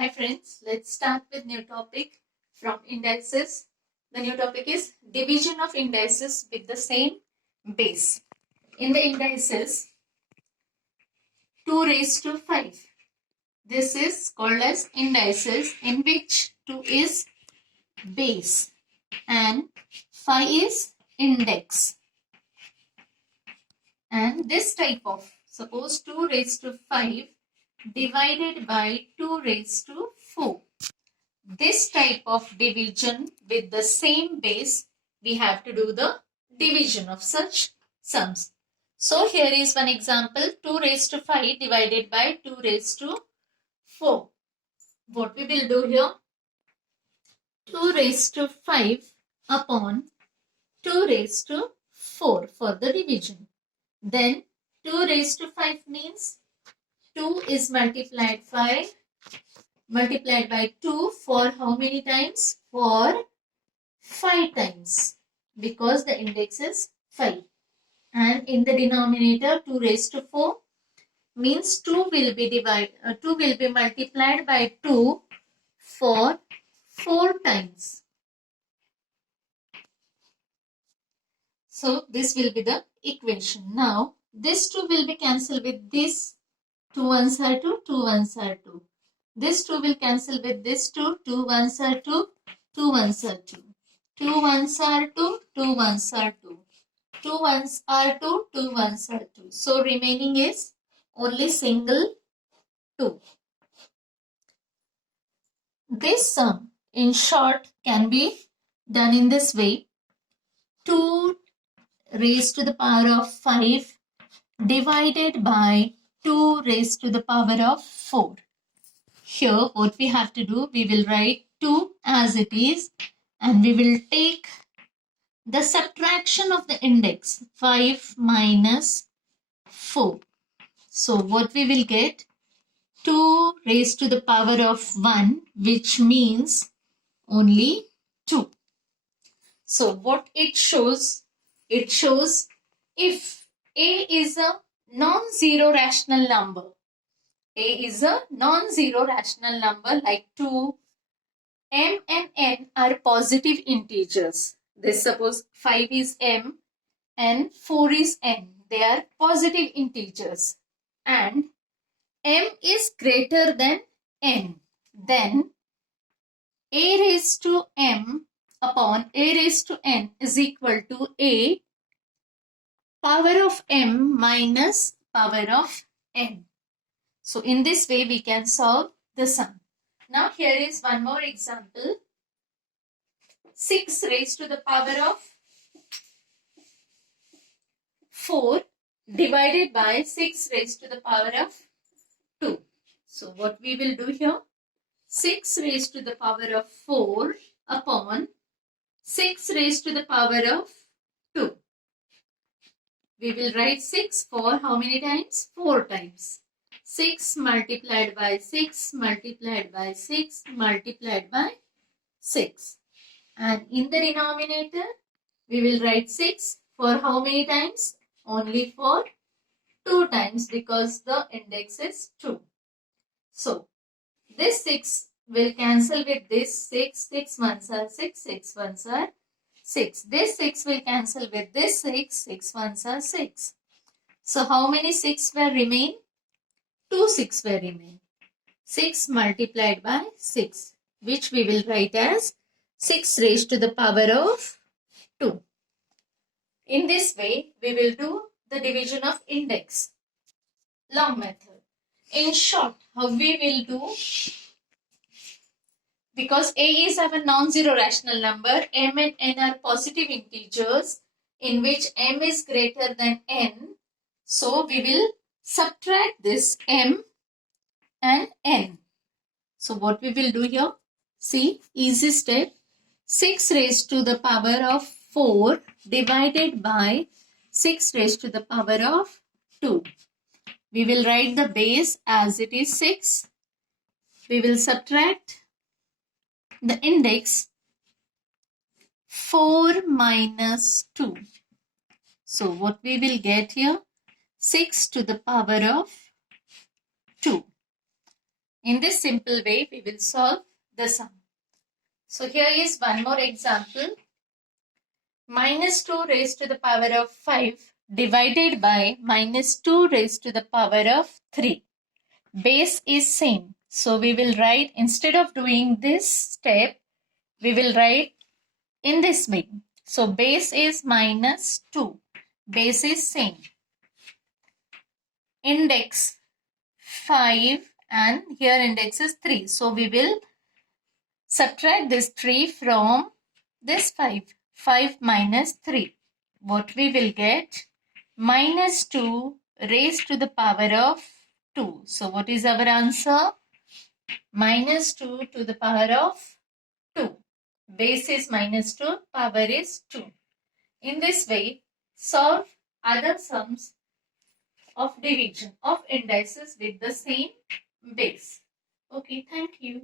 Hi friends, let's start with new topic from indices. The new topic is division of indices with the same base. In the indices 2 raised to 5. This is called as indices in which 2 is base and 5 is index. And this type of, suppose 2 raised to 5 divided by 2 raised to 4. This type of division with the same base, we have to do the division of such sums. So here is one example, 2 raised to 5 divided by 2 raised to 4. What we will do here? 2 raised to 5 upon 2 raised to 4 for the division. Then 2 raised to 5 means 2 is multiplied by 2 for how many times? For 5 times, because the index is 5. And in the denominator 2 raised to 4 means 2 will be multiplied by 2 for 4 times. So this will be the equation. Now this 2 will be cancelled with this. 2 ones are 2, 2 ones are 2. This 2 will cancel with this 2, 2 ones are 2, 2 ones are 2. 2 ones are 2, 2 ones are 2. 2 ones are 2, 2 ones are 2. So remaining is only single 2. This sum in short can be done in this way. 2 raised to the power of 5 divided by 2 raised to the power of 4. Here what we have to do, we will write 2 as it is and we will take the subtraction of the index 5 minus 4. So what we will get? 2 raised to the power of 1, which means only 2. So what it shows? It shows if A is a non-zero rational number. A is a non-zero rational number like 2, M and N are positive integers. This suppose 5 is M and 4 is N. They are positive integers. And M is greater than N. Then A raised to M upon A raised to N is equal to A power of M minus power of N. So in this way we can solve the sum. Now here is one more example. 6 raised to the power of 4 divided by 6 raised to the power of 2. So what we will do here? 6 raised to the power of 4 upon 6 raised to the power of 2. We will write 6 for how many times? 4 times. 6 multiplied by 6 multiplied by 6 multiplied by 6. And in the denominator, we will write 6 for how many times? Only for 2 times because the index is 2. So, this 6 will cancel with this 6. 6 ones are 6. 6 ones are 6. This 6 will cancel with this 6. 6 ones are 6. So, how many 6 will remain? 2 6 will remain. 6 multiplied by 6, which we will write as 6 raised to the power of 2. In this way, we will do the division of index. Long method. In short, how we will do? Because A is our non-zero rational number, M and N are positive integers in which M is greater than N. So, we will subtract this M and N. So, what we will do here? See, easy step. 6 raised to the power of 4 divided by 6 raised to the power of 2. We will write the base as it is 6. We will subtract the index 4 minus 2. So what we will get here? 6 to the power of 2. In this simple way, we will solve the sum. So here is one more example. Minus 2 raised to the power of 5 divided by minus 2 raised to the power of 3. Base is same. So we will write, instead of doing this step, we will write in this way. So base is minus 2. Base is same. Index 5 and here index is 3. So we will subtract this 3 from this 5. 5 minus 3. What we will get? Minus 2 raised to the power of 2. So what is our answer? Minus 2 to the power of 2. Base is minus 2, power is 2. In this way, solve other sums of division of indices with the same base. Okay, thank you.